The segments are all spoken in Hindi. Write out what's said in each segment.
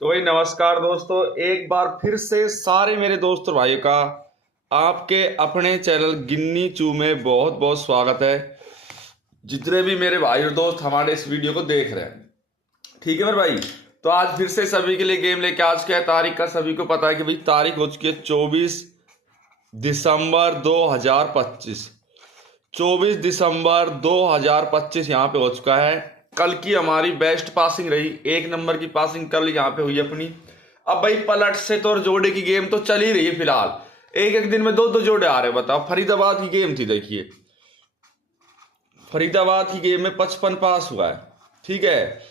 तो भाई नमस्कार दोस्तों, एक बार फिर से सारे मेरे दोस्त और भाइयों का आपके अपने चैनल गिन्नी चू में बहुत बहुत स्वागत है। जितने भी मेरे भाई और दोस्त हमारे इस वीडियो को देख रहे हैं, ठीक है मेरे भाई। तो आज फिर से सभी के लिए गेम लेके आज क्या है, तारीख का सभी को पता है कि भाई तारीख हो चुकी है 24 दिसंबर 2025। 24 दिसंबर 2025 यहाँ पे हो चुका है। कल की हमारी बेस्ट पासिंग रही, 1 नंबर की पासिंग कल यहाँ पे हुई अपनी। अब भाई पलट से तो और जोड़े की गेम तो चल ही रही है फिलहाल। एक एक दिन में दो दो जोड़े आ रहे हैं। बताओ, फरीदाबाद की गेम थी, देखिए फरीदाबाद की गेम में 55 पास हुआ है, ठीक है।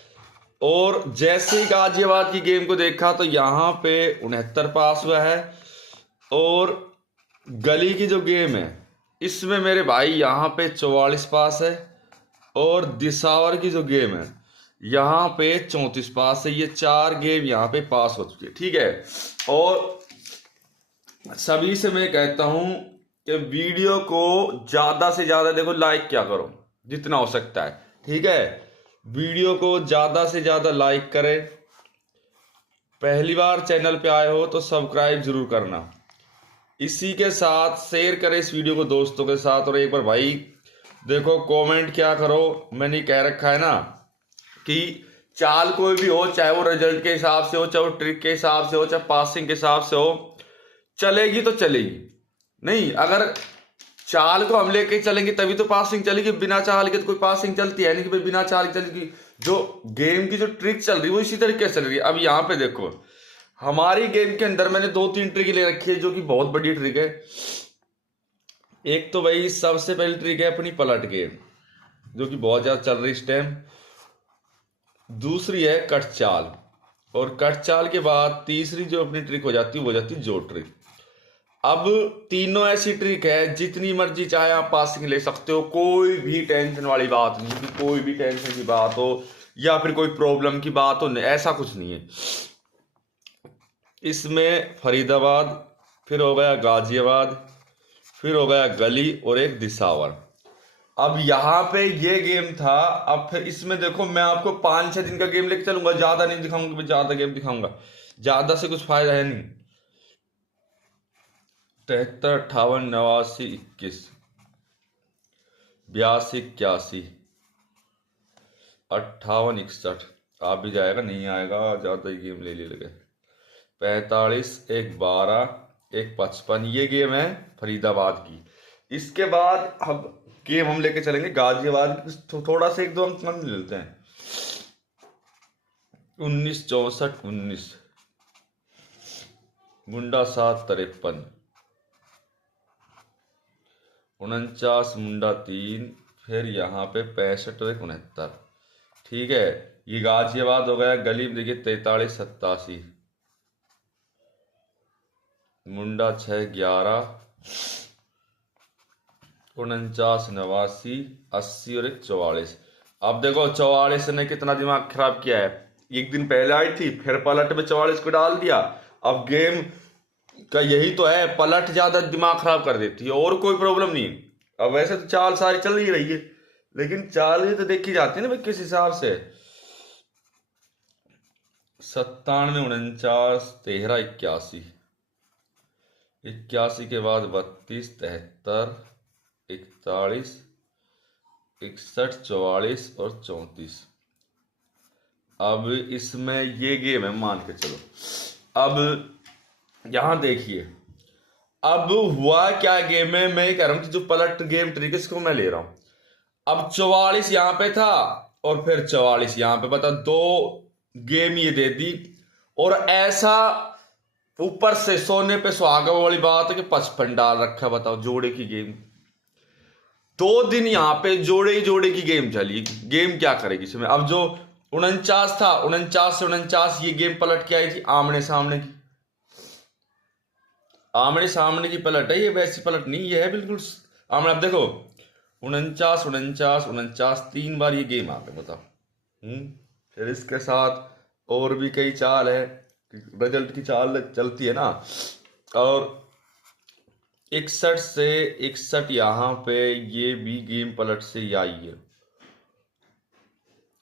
और जैसे ही गाजियाबाद की गेम को देखा तो यहाँ पे 69 पास हुआ है। और गली की जो गेम है इसमें मेरे भाई यहाँ पे 44 पास है। और दिसावर की जो गेम है यहाँ पे 34 पास है। ये 4 गेम यहाँ पे पास हो चुकी है, ठीक है। और सभी से मैं कहता हूं कि वीडियो को ज्यादा से ज्यादा देखो, लाइक क्या करो जितना हो सकता है, ठीक है। वीडियो को ज्यादा से ज्यादा लाइक करें। पहली बार चैनल पे आए हो तो सब्सक्राइब जरूर करना। इसी के साथ शेयर करें इस वीडियो को दोस्तों के साथ। और एक बार भाई देखो कमेंट क्या करो, मैंने कह रखा है ना कि चाल कोई भी हो, चाहे वो रिजल्ट के हिसाब से हो, चाहे वो ट्रिक के हिसाब से हो, चाहे पासिंग के हिसाब से हो, चलेगी तो चलेगी। नहीं, अगर चाल को हम लेके चलेंगे तभी तो पासिंग चलेगी। बिना चाल के तो कोई पासिंग चलती है नहीं कि भाई बिना चाल के चलेगी। जो गेम की जो ट्रिक चल रही है वो इसी तरीके से चल रही है। अब यहाँ पे देखो, हमारी गेम के अंदर मैंने 2-3 ट्रिक ले रखी है जो कि बहुत बड़ी ट्रिक है। एक तो भाई सबसे पहली ट्रिक है अपनी पलट गेम, जो कि बहुत ज्यादा चल रही इस टाइम। दूसरी है कट चाल। और कट चाल के बाद तीसरी जो अपनी ट्रिक हो जाती है वो हो जाती है जोड़ ट्रिक। अब तीनों ऐसी ट्रिक है, जितनी मर्जी चाहे आप पासिंग ले सकते हो। कोई भी टेंशन वाली बात नहीं कि कोई भी टेंशन की बात हो या फिर कोई प्रॉब्लम की बात हो, नहीं, ऐसा कुछ नहीं है इसमें। फरीदाबाद, फिर हो गया गाजियाबाद, फिर हो गया गली और एक दिसावर। अब यहाँ पे ये गेम था। अब फिर इसमें देखो, मैं आपको 5-6 दिन का गेम लेके चलूंगा, ज्यादा नहीं दिखाऊंगा, ज्यादा गेम दिखाऊंगा, ज्यादा से कुछ फायदा है नहीं। 73, 58, 89, 21, 82, 81, 58, 61। आप भी जाएगा, नहीं आएगा, ज्यादा ही गेम ले लगे। 45, एक 12, एक 55। ये गेम है फरीदाबाद की। इसके बाद अब गेम हम लेके चलेंगे गाजियाबाद की। थोड़ा सा एक दो अंक कम ले लेते हैं। 19, 64, 19, मुंडा 7, 53, 49, मुंडा 3, फिर यहाँ पे 65 और 69, ठीक है। ये गाजियाबाद हो गया। गली में देखिए 43, 87, मुंडा 6, 11, 49, 89, 80 और एक 44। अब देखो 44 ने कितना दिमाग खराब किया है। एक दिन पहले आई थी, फिर पलट में 44 को डाल दिया। अब गेम का यही तो है, पलट ज्यादा दिमाग खराब कर देती है, और कोई प्रॉब्लम नहीं है। अब वैसे तो चाल सारी चल ही रही है, लेकिन चाल ही तो देखी जाती है ना भाई किस हिसाब से। 97, 49, 13, 81, 81 के बाद 32, 73, 41, 61, 44 और 34। अब इसमें ये गेम है, मान के चलो। अब यहां देखिए, अब हुआ क्या गेम में, मैं कह रहा हूं कि जो पलट गेम ट्रिक इसको मैं ले रहा हूं। अब 44 यहां पे था और फिर 44 यहां पे, बता दो गेम ये दे दी। और ऐसा ऊपर से सोने पे सुहागा वाली बात है कि 55 डाल रखा है। बताओ, जोड़े की गेम 2 दिन यहाँ पे जोड़े ही जोड़े की गेम चली। गेम क्या करेगी इसमें। अब जो 49 था, 49 से 49 ये गेम पलट के आई थी आमने सामने की। आमने सामने की पलट है ये, वैसी पलट नहीं ये है बिल्कुल आमने। अब देखो 49, 49, 49, 3 बार ये गेम आ गए, बताओ। फिर इसके साथ और भी कई चाल है, रिजल्ट की चाल चलती है ना। और 61 से 61 यहाँ पे ये भी गेम पलट से ही आई है।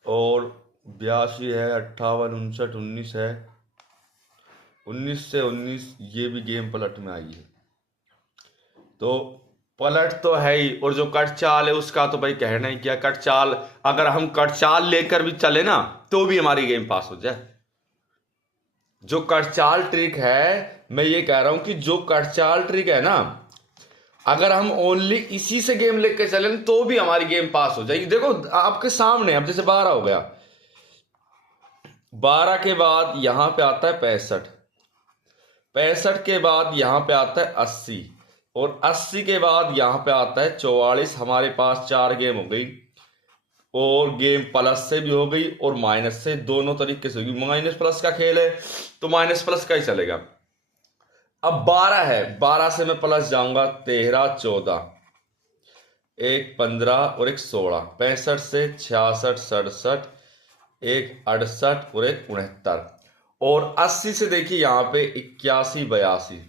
और 82 है, 58, 59, 19 है, 19 से 19 ये भी गेम पलट में आई है। तो पलट तो है ही, और जो कट चाल है उसका तो भाई कहना ही क्या। कट चाल अगर हम कट चाल लेकर भी चले ना तो भी हमारी गेम पास हो जाए। जो कट चाल ट्रिक है, मैं ये कह रहा हूं कि जो कट चाल ट्रिक है ना, अगर हम ओनली इसी से गेम लेकर चले तो भी हमारी गेम पास हो जाएगी। देखो आपके सामने, अब जैसे 12 हो गया, 12 के बाद यहां पे आता है 65, 65 के बाद यहां पे आता है 80, और 80 के बाद यहां पे आता है 44। हमारे पास 4 गेम हो गई, और गेम प्लस से भी हो गई और माइनस से, दोनों तरीके से होगी। माइनस प्लस का खेल है तो माइनस प्लस का ही चलेगा। अब 12 है, 12 से मैं प्लस जाऊंगा, 13, 14, एक 15 और एक 16, 65 से 66, 67, एक 68 और एक 69, और 80 से देखिए यहां पे 81, 82,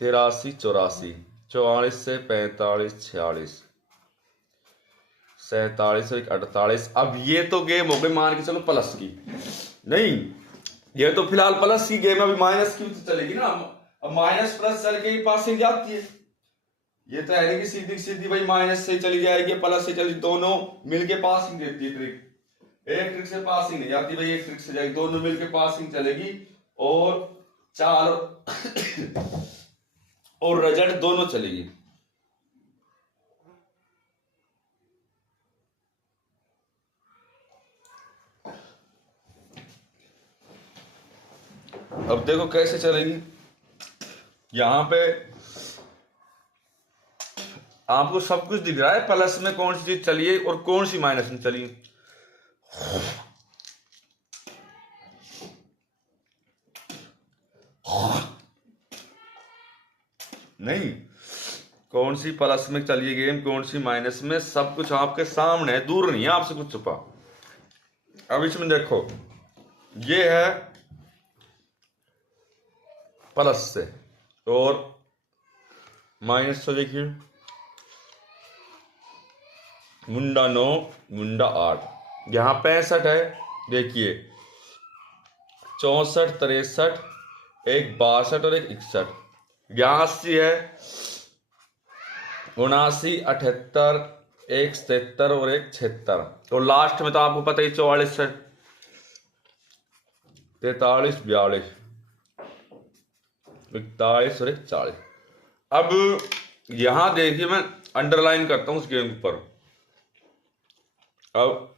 83, 84, 44 से 45, 46, 47 और एक 48। अब ये तो गेम हो गई मान के चलो प्लस की, नहीं ये तो फिलहाल प्लस की गेम है, अभी माइनस की तो चलेगी ना। अब माइनस प्लस चल के ही पासिंग जाती है। ये तो है नहीं कि सीधी सीधी भाई माइनस से चली जाएगी प्लस से चली, दोनों मिलके पासिंग देती है ट्रिक। एक ट्रिक से पासिंग नहीं जाती भाई, एक ट्रिक से जाएगी, दोनों मिलके पासिंग चलेगी, और चाल और रिजल्ट दोनों चलेगी। अब देखो कैसे चलेगी। यहां पे आपको सब कुछ दिख रहा है, प्लस में कौन सी चीज चली है और कौन सी माइनस में चली। नहीं, कौन सी प्लस में चली है गेम, कौन सी माइनस में, सब कुछ आपके सामने है, दूर नहीं है आपसे कुछ छुपा। अब इसमें देखो, ये है प्लस से, और माइनस से देखिए, मुंडा 9, मुंडा 8, यहां 65 है, देखिए 64, 63, एक 62 और एक 61, यहां 80 है, 79, 78, एक 77 और एक 76, और लास्ट में तो आपको पता ही 44 है, 43, 42, 41 और एक 40। अब यहां देखिए, मैं अंडरलाइन करता हूं उस गेम पर। अब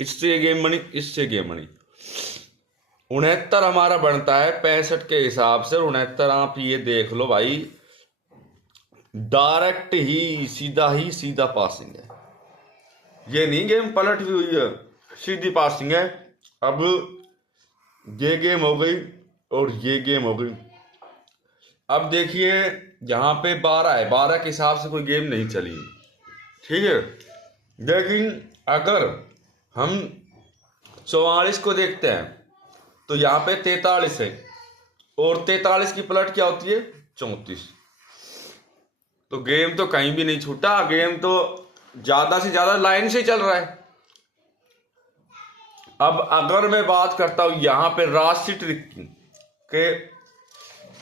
इससे गेम बनी, इससे गेम बनी, 69 हमारा बनता है 65 के हिसाब से। 69 आप ये देख लो भाई, डायरेक्ट ही सीधा पासिंग है, ये नहीं गेम पलट भी हुई है, सीधी पासिंग है। अब ये गेम हो गई और ये गेम हो गई। अब देखिए यहां पे 12 है, 12 के हिसाब से कोई गेम नहीं चली, ठीक है। लेकिन अगर हम 44 को देखते हैं तो यहाँ पे 43 है, और 43 की पलट क्या होती है, 34। तो गेम तो कहीं भी नहीं छूटा, गेम तो ज्यादा से ज्यादा लाइन से चल रहा है। अब अगर मैं बात करता हूं यहाँ पे राशि ट्रिक की, के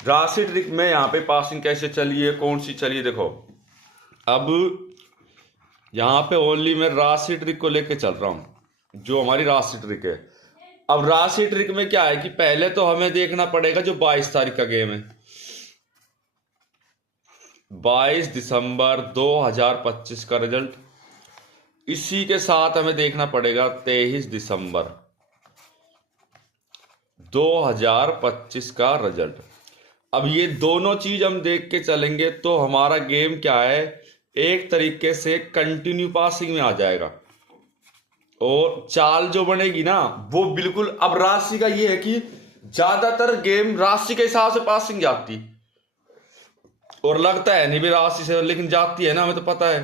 राशि ट्रिक में यहाँ पे पासिंग कैसे चली है, कौन सी चली है, देखो अब यहाँ पे ओनली मैं राशि ट्रिक को लेके चल रहा हूं, जो हमारी राशि ट्रिक है। अब राशि ट्रिक में क्या है कि पहले तो हमें देखना पड़ेगा जो 22 तारीख का गेम है, 22 दिसंबर 2025 का रिजल्ट, इसी के साथ हमें देखना पड़ेगा 23 दिसंबर 2025 का रिजल्ट। अब ये दोनों चीज हम देख के चलेंगे तो हमारा गेम क्या है, एक तरीके से कंटिन्यू पासिंग में आ जाएगा, और चाल जो बनेगी ना वो बिल्कुल। अब राशि का ये है कि ज्यादातर गेम राशि के हिसाब से पासिंग जाती, और लगता है नहीं भी राशि से, लेकिन जाती है ना, हमें तो पता है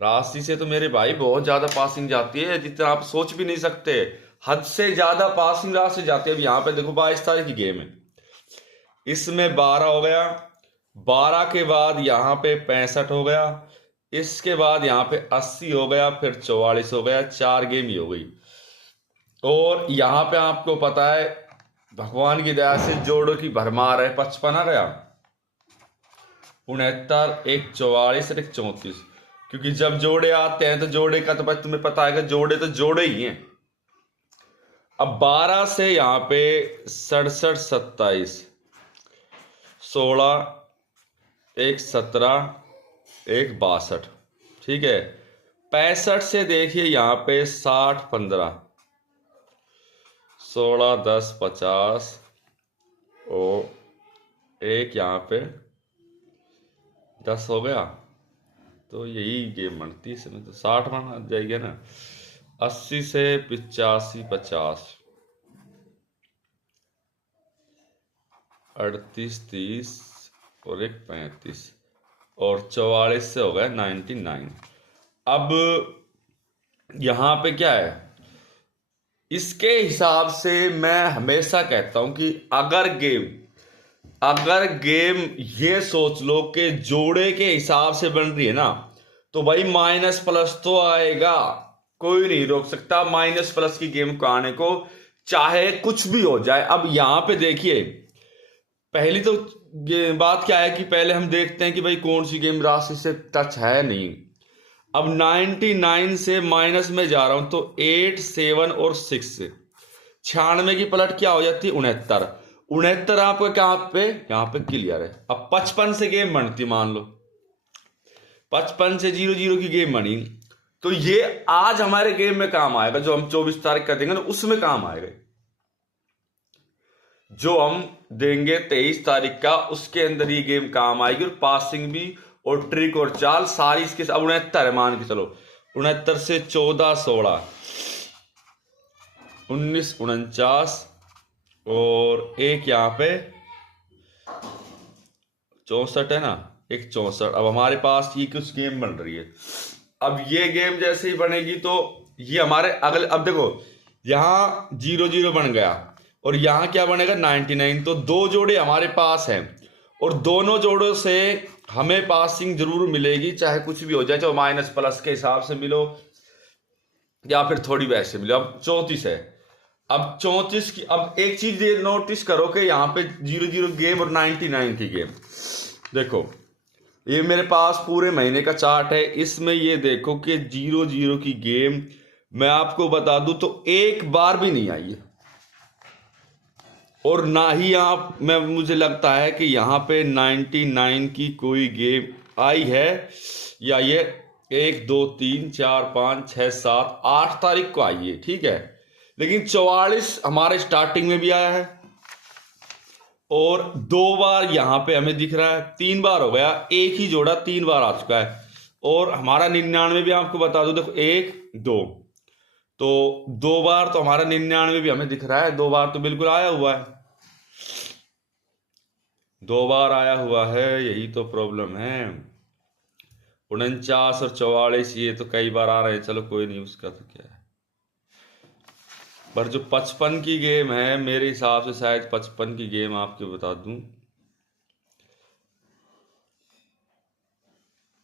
राशि से तो मेरे भाई बहुत ज्यादा पासिंग जाती है, जितना आप सोच भी नहीं सकते, हद से ज्यादा पासिंग राशि जाती है। अब यहाँ पे देखो 22 तारीख की गेम है, इसमें 12 हो गया, 12 के बाद यहाँ पे 65 हो गया, इसके बाद यहाँ पे 80 हो गया, फिर 44 हो गया, 4 गेम ही हो गई। और यहाँ पे आपको पता है भगवान की दया से जोड़ों की भरमार है। 55 आ गया, 69, एक 44 और एक 34, क्योंकि जब जोड़े आते हैं तो जोड़े का तो भाई तुम्हें पता है कि जोड़े तो जोड़े ही हैं। अब 12 से यहाँ पे 67, 27, 16, एक 17, एक 62, ठीक है। 65 से देखिए यहाँ पे 60, 15, 16, 10, 50 और एक यहाँ पे 10 हो गया। तो यही गेम बनती है इसमें, तो 60 बना जाएगा ना। 80 से 85, 50, 38, 30 और एक 35 और 44 से हो गया 99। अब यहाँ पे क्या है, इसके हिसाब से मैं हमेशा कहता हूं कि अगर गेम ये सोच लो कि जोड़े के हिसाब से बन रही है ना, तो भाई माइनस प्लस तो आएगा, कोई नहीं रोक सकता माइनस प्लस की गेम को आने को, चाहे कुछ भी हो जाए। अब यहां पे देखिए, पहली तो बात क्या है कि पहले हम देखते हैं कि भाई कौन सी गेम राशि से टच है नहीं। अब 99 से माइनस में जा रहा हूं तो 8, 7 और 6 से 96 की पलट क्या हो जाती है 69। 69 आपको कहां पे, यहां पे क्लियर है। अब 55 से गेम बनती, मान लो 55 से 00 की गेम बनी, तो ये आज हमारे गेम में काम आएगा। जो हम 24 तारीख का देंगे ना उसमें काम आएगा। जो हम देंगे 23 तारीख का उसके अंदर ये गेम काम आएगी, और पासिंग भी और ट्रिक और चाल सारी इसके। अब 69 है, मान के चलो 69 से 14, 16, 19, 49 और एक यहाँ पे 64 है ना, एक 64। अब हमारे पास ये कुछ गेम बन रही है। अब ये गेम जैसे ही बनेगी तो ये हमारे अगले, अब देखो यहाँ 00 बन गया और यहाँ क्या बनेगा 99, तो दो जोड़े हमारे पास हैं और दोनों जोड़ों से हमें पासिंग जरूर मिलेगी, चाहे कुछ भी हो जाए, चाहे माइनस प्लस के हिसाब से मिलो या फिर थोड़ी वैसे मिलो। अब 34 है, अब 34 की, अब एक चीज ये नोटिस करो कि यहाँ पे 00 गेम और 99 की गेम देखो, ये मेरे पास पूरे महीने का चार्ट है। इसमें ये देखो कि 00 की गेम मैं आपको बता दूं तो एक बार भी नहीं आई है, और ना ही आप, मैं मुझे लगता है कि यहाँ पे 99 की कोई गेम आई है, या ये 1, 2, 3, 4, 5, 6, 7, 8 तारीख को आई है, ठीक है। लेकिन 44 हमारे स्टार्टिंग में भी आया है और 2 बार यहाँ पे हमें दिख रहा है, 3 बार हो गया, एक ही जोड़ा 3 बार आ चुका है। और हमारा 99 भी आपको बता दूं, देखो 1, 2, तो 2 बार तो हमारा 99 भी हमें दिख रहा है, 2 बार तो बिल्कुल आया हुआ है, 2 बार आया हुआ है, यही तो प्रॉब्लम है। 49 और 44 ये तो कई बार आ रहे हैं, चलो कोई नहीं, उसका तो क्या है। पर जो 55 की गेम है, मेरे हिसाब से शायद 55 की गेम आपको बता दूं,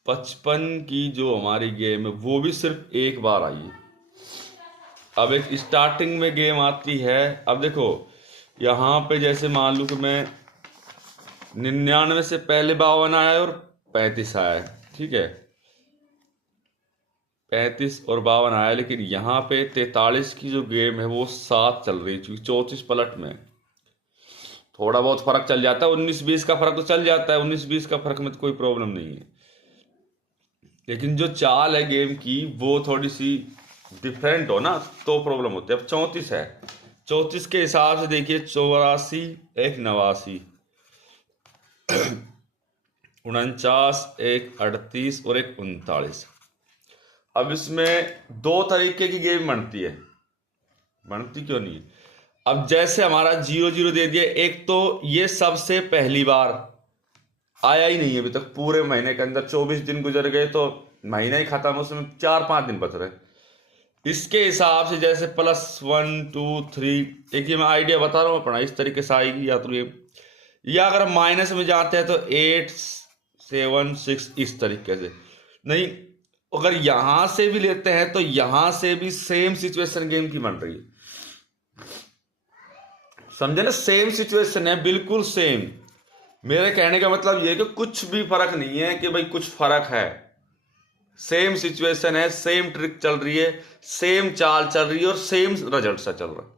55 की जो हमारी गेम है वो भी सिर्फ एक बार आई है। अब एक स्टार्टिंग में गेम आती है, अब देखो यहाँ पे जैसे मान लूँ कि मैं 99 से पहले 52 आया और 35 आया है, ठीक है, 35 और 52 आया, लेकिन यहाँ पे 43 की जो गेम है वो 7 चल रही है, क्योंकि 34 पलट में थोड़ा बहुत फर्क चल जाता है, 19-20 का फर्क तो चल जाता है, 19-20 का फर्क में तो कोई प्रॉब्लम नहीं है। लेकिन जो चाल है गेम की वो थोड़ी सी डिफरेंट हो ना तो प्रॉब्लम होती है। अब 34 है, 34 के हिसाब से देखिए 84, एक 89, 49, एक 38 और एक 39। अब इसमें 2 तरीके की गेम बनती है, बनती क्यों नहीं है। अब जैसे हमारा 00 दे दिया, एक तो ये सबसे पहली बार आया ही नहीं है अभी तक, पूरे महीने के अंदर 24 दिन गुजर गए तो महीना ही खत्म, उसमें 4-5 दिन बच रहे। इसके हिसाब से जैसे +1, 2, 3, एक ये मैं आइडिया बता रहा हूँ अपना, इस तरीके से आएगी, या तो ये, या अगर हम माइनस में जाते हैं तो 8, 7, 6 इस तरीके से। नहीं, अगर यहां से भी लेते हैं तो यहां से भी सेम सिचुएशन गेम की बन रही है। समझे ना, सेम सिचुएशन है, बिल्कुल सेम। मेरे कहने का मतलब ये है कि कुछ भी फर्क नहीं है कि भाई कुछ फर्क है, सेम सिचुएशन है, सेम ट्रिक चल रही है, सेम चाल चल रही है और सेम रिजल्ट सा चल रहा है।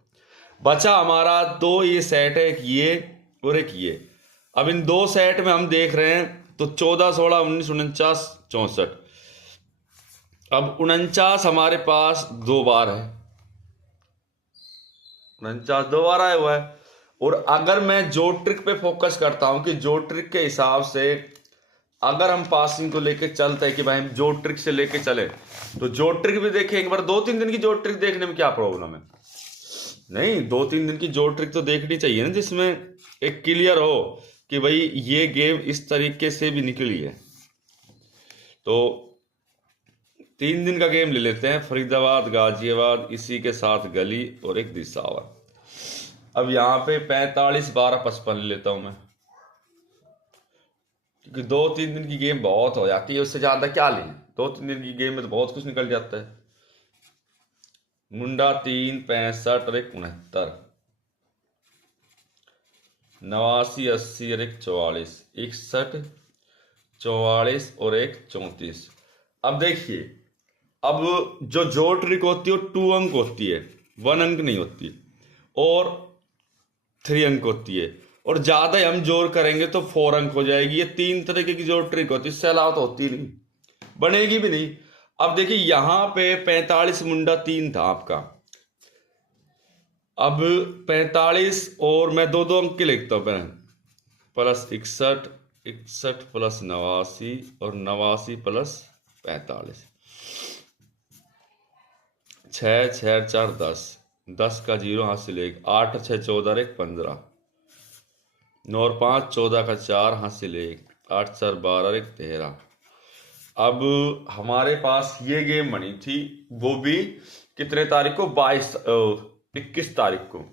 बचा हमारा दो ये सेट है, एक ये और एक ये। अब इन दो सेट में हम देख रहे हैं तो 14, 16, 19, 49, 64। अब 49 हमारे पास 2 बार है, 49 2 बार आया हुआ है। और अगर मैं जो ट्रिक पे फोकस करता हूं कि जो ट्रिक के हिसाब से अगर हम पासिंग को लेके चलते हैं कि भाई हम जो ट्रिक से लेके चले, तो जो ट्रिक भी देखें एक बार। 2-3 दिन की जो ट्रिक देखने में क्या प्रॉब्लम है? नहीं, 2-3 दिन की जो ट्रिक तो देखनी चाहिए ना, जिसमें एक क्लियर हो कि भाई ये गेम इस तरीके से भी निकली है। तो 3 दिन का गेम ले लेते हैं, फरीदाबाद, गाजियाबाद, इसी के साथ गली और एक दिसावर। अब यहाँ पे 45, 12, 55 ले लेता हूं मैं, क्योंकि 2-3 दिन की गेम बहुत हो जाती है, उससे ज्यादा क्या लें। 2-3 दिन की गेम में तो बहुत कुछ निकल जाता है। मुंडा 3, 65 और 69, 89, 80 और 44, 61, 44 और 34। अब देखिए, अब जो ट्रिक होती है वो 2 अंक होती है, 1 अंक नहीं होती, और 3 अंक होती है। और ज्यादा हम जोर करेंगे तो 4 अंक हो जाएगी। ये 3 तरीके की जो ट्रिक होती है, इससे अलावा तो होती नहीं, बनेगी भी नहीं। अब देखिए यहां पे 45 मुंडा 3 था आपका। अब 45 और मैं 2-2 अंक के लिखता हूं पहले, प्लस 61, 61 प्लस 89 और 89 प्लस 45, 6, 6, 4, 10, 10 का 0 हासिल 1, 8, 6, 14, 1, 15, 9 और 5, 14 का 4 हासिल 1, 8, 4, 12, 1, 13। अब हमारे पास ये गेम बनी थी, वो भी कितने तारीख को? 21 तारीख को।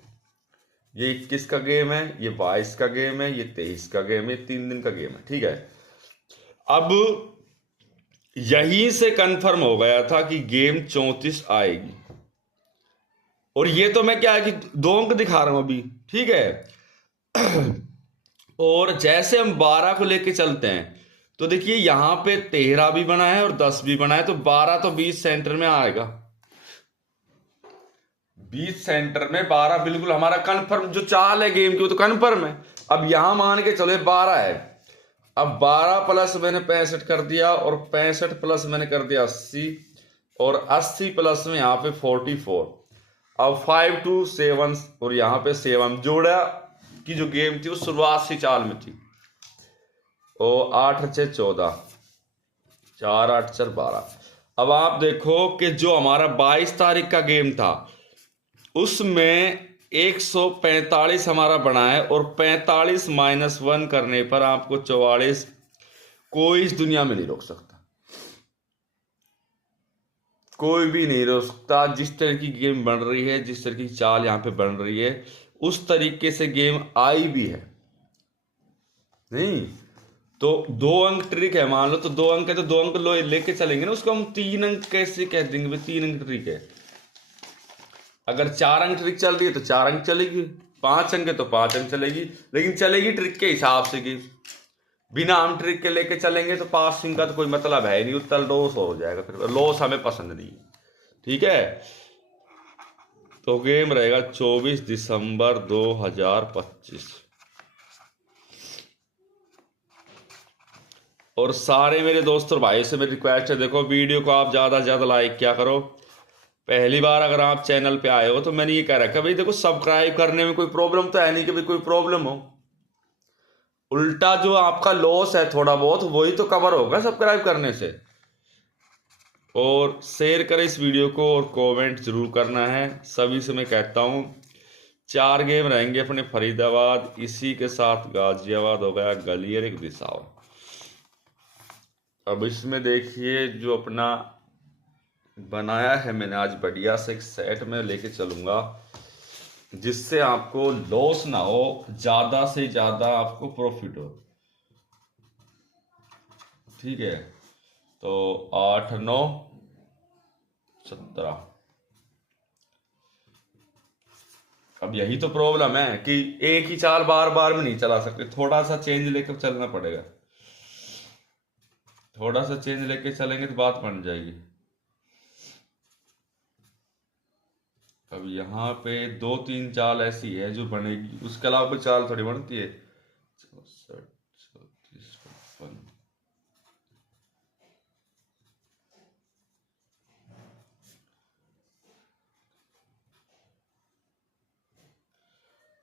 ये 21 का गेम है, ये 22 का गेम है, ये 23 का गेम है, 3 दिन का गेम है, ठीक है। अब यहीं से कंफर्म हो गया था कि गेम 34 आएगी। और ये तो मैं क्या है कि 2 अंक दिखा रहा हूं अभी, ठीक है। और जैसे हम 12 को लेके चलते हैं तो देखिए यहां पे 13 भी बना है और 10 भी बना है, तो 12 तो 20 सेंटर में आएगा। 20 सेंटर में 12 बिल्कुल हमारा कंफर्म, जो चाल है गेम की वो तो कंफर्म है। अब यहां मान के चलो 12 है। अब 12 प्लस मैंने 65 कर दिया, और 65 प्लस मैंने कर दिया 80, और 80 प्लस में यहाँ पे 44। अब 5, 2, 7 और यहाँ पे 7 जोड़ा की जो गेम थी वो शुरुआत से चाल में थी। और 8, 6, 14, 4, 8, 4, 12। अब आप देखो कि जो हमारा 22 तारीख का गेम था उसमें 145 हमारा बना है, और 45 माइनस 1 करने पर आपको 44, कोई इस दुनिया में नहीं रोक सकता, कोई भी नहीं रोक सकता। जिस तरह की गेम बन रही है, जिस तरह की चाल यहाँ पे बन रही है, उस तरीके से गेम आई भी है। नहीं तो 2 अंक ट्रिक है, मान लो तो 2 अंक है तो 2 अंक लो लेके चलेंगे ना, उसको हम 3 अंक कैसे कह देंगे भाई? 3 अंक ट्रिक है। अगर 4 अंक ट्रिक चल रही है तो 4 अंक चलेगी, 5 अंक है तो 5 अंक चलेगी, लेकिन चलेगी ट्रिक के हिसाब से गेम। बिना हम ट्रिक के लेके चलेंगे तो पासिंग का तो कोई मतलब है नहीं, उतना लॉस हो जाएगा, फिर लॉस हमें पसंद नहीं, ठीक है। तो गेम रहेगा 24 दिसंबर 2025। और सारे मेरे दोस्त और भाई से मेरी रिक्वेस्ट है, देखो वीडियो को आप ज़्यादा से ज़्यादा लाइक क्या करो। पहली बार अगर आप चैनल पे आए हो तो मैंने ये कह रखा भाई देखो, सब्सक्राइब करने में कोई प्रॉब्लम तो है नहीं कि भाई कोई प्रॉब्लम हो। उल्टा जो आपका लॉस है थोड़ा बहुत, वही तो कवर होगा सब्सक्राइब करने से। और शेयर करें इस वीडियो को, और कमेंट जरूर करना है। सभी से मैं कहता हूँ 4 गेम रहेंगे अपने फरीदाबाद, इसी के साथ गाजियाबाद हो गया, गलियर, एक दिसाव। अब इसमें देखिए जो अपना बनाया है मैंने आज, बढ़िया से एक सेट में लेके चलूंगा जिससे आपको लॉस ना हो, ज्यादा से ज्यादा आपको प्रॉफिट हो, ठीक है। तो 8, 9, 17, अब यही तो प्रॉब्लम है कि एक ही चाल बार बार में नहीं चला सकते, थोड़ा सा चेंज लेकर चलना पड़ेगा। थोड़ा सा चेंज लेके चलेंगे तो बात बन जाएगी। अब यहाँ पे 2-3 चाल ऐसी है जो बनेगी, उसके अलावा कोई चाल थोड़ी बनती है। 64, 34, 55।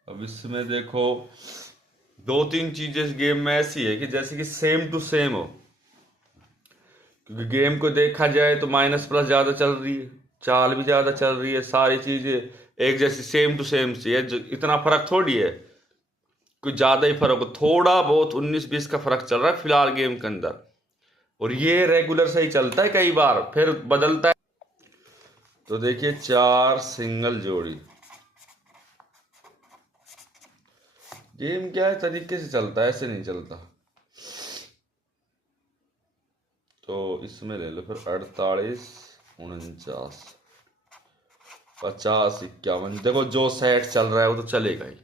अब इसमें देखो 2-3 चीजें इस गेम में ऐसी है कि जैसे कि सेम टू सेम हो, क्योंकि गेम को देखा जाए तो माइनस प्लस ज्यादा चल रही है, चाल भी ज्यादा चल रही है, सारी चीजें एक जैसी सेम टू सेम सी है, इतना फर्क थोड़ी है, कुछ ज्यादा ही फर्क हो, थोड़ा बहुत 19-20 का फर्क चल रहा है फिलहाल गेम के अंदर। और ये रेगुलर से ही चलता है, कई बार फिर बदलता है। तो देखिए 4 सिंगल जोड़ी, गेम क्या है तरीके से चलता है, ऐसे नहीं चलता। तो इसमें ले लो फिर 48, 49, 50, 51। देखो जो सेट चल रहा है वो तो चलेगा ही।